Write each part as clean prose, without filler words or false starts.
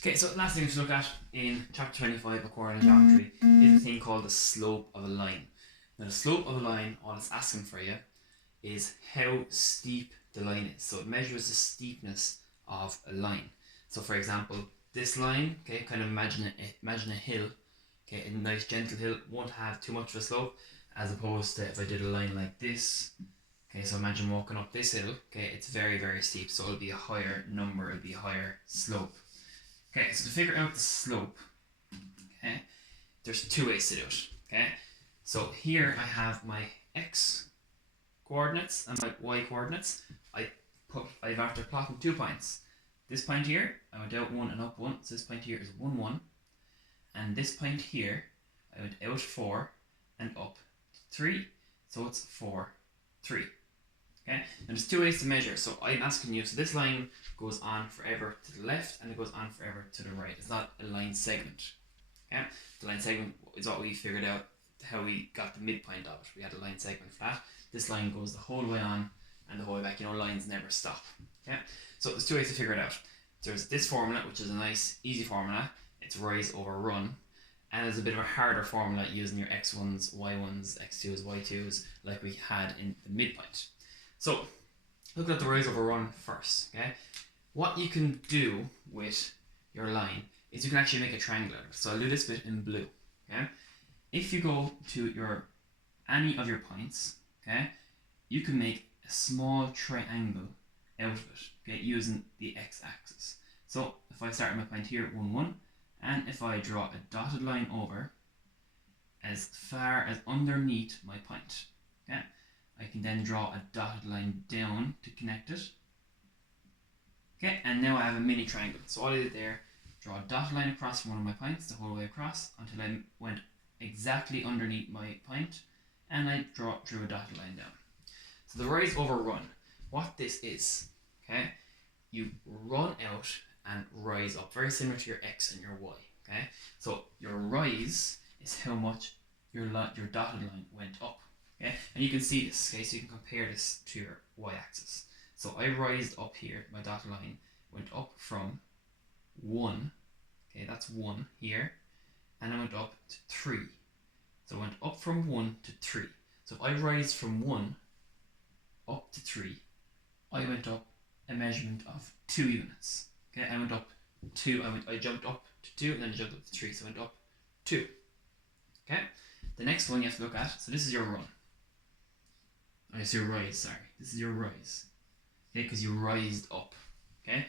Okay, so the last thing to look at in chapter 25 of coordinate geometry is a thing called the slope of a line. Now the slope of a line, all it's asking for you is how steep the line is. So it measures the steepness of a line. So for example, this line, okay, kind of imagine a hill, okay, a nice gentle hill, won't have too much of a slope, as opposed to if I did a line like this. Okay, so imagine walking up this hill, okay, it's very, very steep, so it'll be a higher number, it'll be a higher slope. Okay, so to figure out the slope, okay, there's two ways to do it, okay? So here I have my x coordinates and my y coordinates. I've after plotting 2 points. This point here, I went out 1 and up 1, so this point here is 1, 1. And this point here, I went out 4 and up 3, so it's 4, 3. Okay, now there's 2 ways to measure, so I'm asking you, so this line goes on forever to the left and it goes on forever to the right. It's not a line segment. Okay, the line segment is what we figured out how we got the midpoint of it. We had a line segment for that. This line goes the whole way on and the whole way back. You know, lines never stop. Okay, so there's 2 ways to figure it out. There's this formula, which is a nice, easy formula. It's rise over run. And there's a bit of a harder formula using your x1s, y1s, x2s, y2s, like we had in the midpoint. So, look at the rise over run first, okay? What you can do with your line is you can actually make a triangle. So I'll do this bit in blue, okay? If you go to any of your points, okay, you can make a small triangle out of it, okay, using the x-axis. So if I start at my point here, 1, 1, and if I draw a dotted line over as far as underneath my point, okay, I can then draw a dotted line down to connect it. Okay, and now I have a mini triangle. So all I did there, draw a dotted line across from one of my points the whole way across until I went exactly underneath my point, and I drew a dotted line down. So the rise over run, what this is, okay, you run out and rise up, very similar to your x and your y, okay? So your rise is how much your dotted line went up, okay? And you can see this, okay, so you can compare this to your y-axis. So I rised up here, my dotted line went up from 1, okay, that's 1 here, and I went up to 3. So I went up from 1 to 3. So if I rise from 1 up to 3, I went up a measurement of 2 units. Okay, I went up 2, I jumped up to 2, and then I jumped up to 3, so I went up 2. Okay, the next one you have to look at, so this is your run. Oh, it's your rise, sorry. This is your rise. Okay, because you rised up. Okay,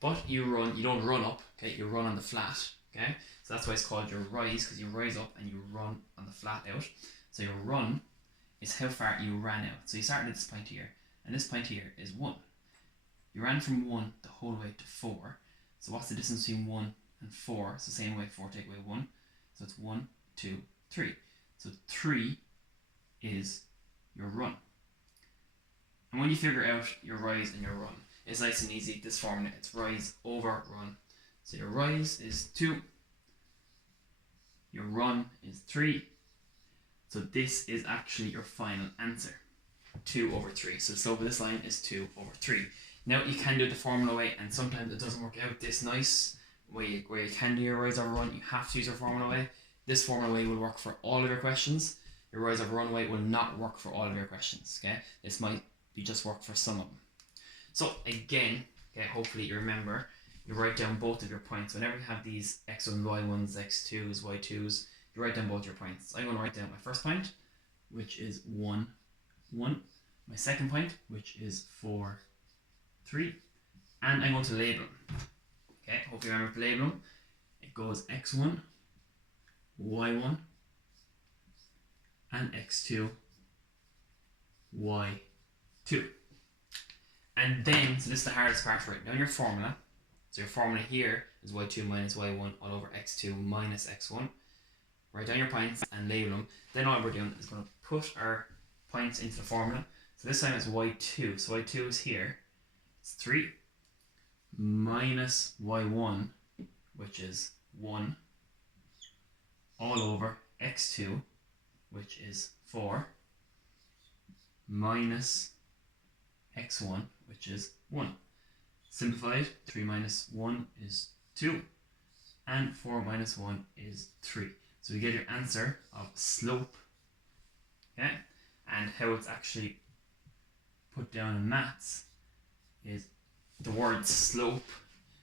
but you don't run up, okay, you run on the flat. Okay, so that's why it's called your rise, because you rise up and you run on the flat out. So your run is how far you ran out. So you started at this point here, and this point here is 1. You ran from 1 the whole way to 4. So what's the distance between 1 and 4? It's the same way, 4 take away 1. So it's 1, 2, 3. So 3 is your run. And when you figure out your rise and your run, it's nice and easy. This formula, it's rise over run. So your rise is 2. Your run is 3. So this is actually your final answer. 2 over 3. So the slope of this line is 2 over 3. Now you can do it the formula way, and sometimes it doesn't work out this nice where you can do your rise over run. You have to use your formula way. This formula way will work for all of your questions. Your rise over run way will not work for all of your questions. Okay, this might be just work for some of them. So again, okay, hopefully you remember. You write down both of your points. Whenever you have these x1s, y1s, x2s, y2s, you write down both your points. I'm going to write down my first point, which is 1, 1. My second point, which is 4, 3. And I'm going to label them. Okay, hope you remember to label them. It goes x1, y1, and x2, y2. And then, so this is the hardest part, write down your formula. So your formula here is y2 minus y1 all over x2 minus x1. Write down your points and label them. Then all we're doing is going to put our points into the formula. So this time it's y2. So y2 is here. It's 3 minus y1, which is 1, all over x2, which is 4, minus x1, which is 1. Simplified, 3 minus 1 is 2. and 4 minus 1 is 3. So you get your answer of slope, okay? And how it's actually put down in maths is the word slope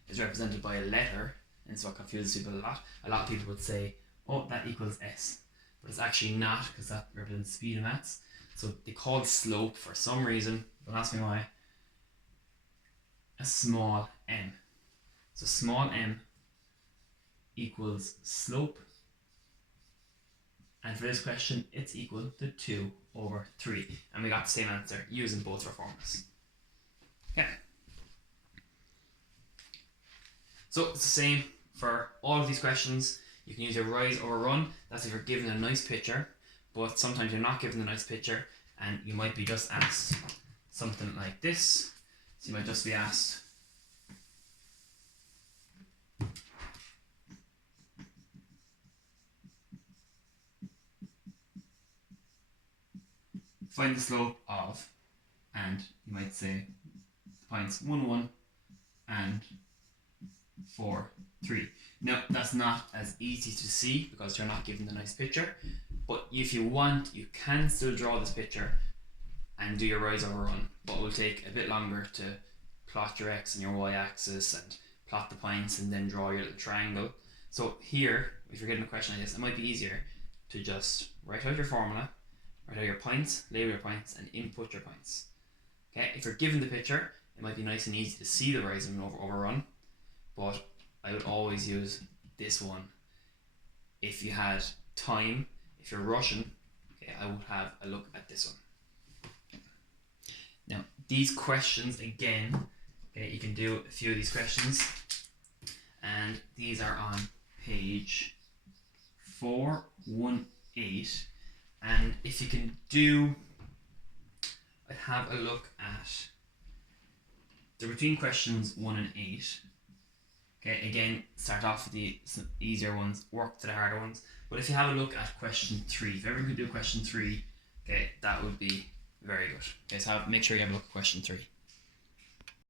is represented by a letter, and so it confuses people a lot. A lot of people would say, oh, that equals s, but it's actually not, because that represents speed in maths. So they call slope, for some reason, don't ask me why, a small m. So small m equals slope, and for this question it's equal to 2 over 3, and we got the same answer using both our formulas. Okay. So it's the same for all of these questions. You can use your rise over run. That's if you're given a nice picture, but sometimes you're not given a nice picture and you might be just asked something like this. So you might just be asked, find the slope of, and you might say the points 1, 1 and 4, 3. Now that's not as easy to see because you're not given the nice picture, but if you want, you can still draw this picture and do your rise over run, but it will take a bit longer to plot your x and your y axis and plot the points and then draw your little triangle. So here, if you're getting a question like this, it might be easier to just write out your formula, write out your points, label your points, and input your points. Okay, if you're given the picture, it might be nice and easy to see the rise and over run, but I would always use this one. If you had time, if you're rushing, okay, I would have a look at this one. Now, these questions, again, okay, you can do a few of these questions, and these are on page 418, and if you can do, I'd have a look at, they're between questions 1 and 8. Okay, again, start off with some easier ones, work to the harder ones. But if you have a look at question 3, if everyone could do question 3, okay, that would be very good. Okay, so make sure you have a look at question 3.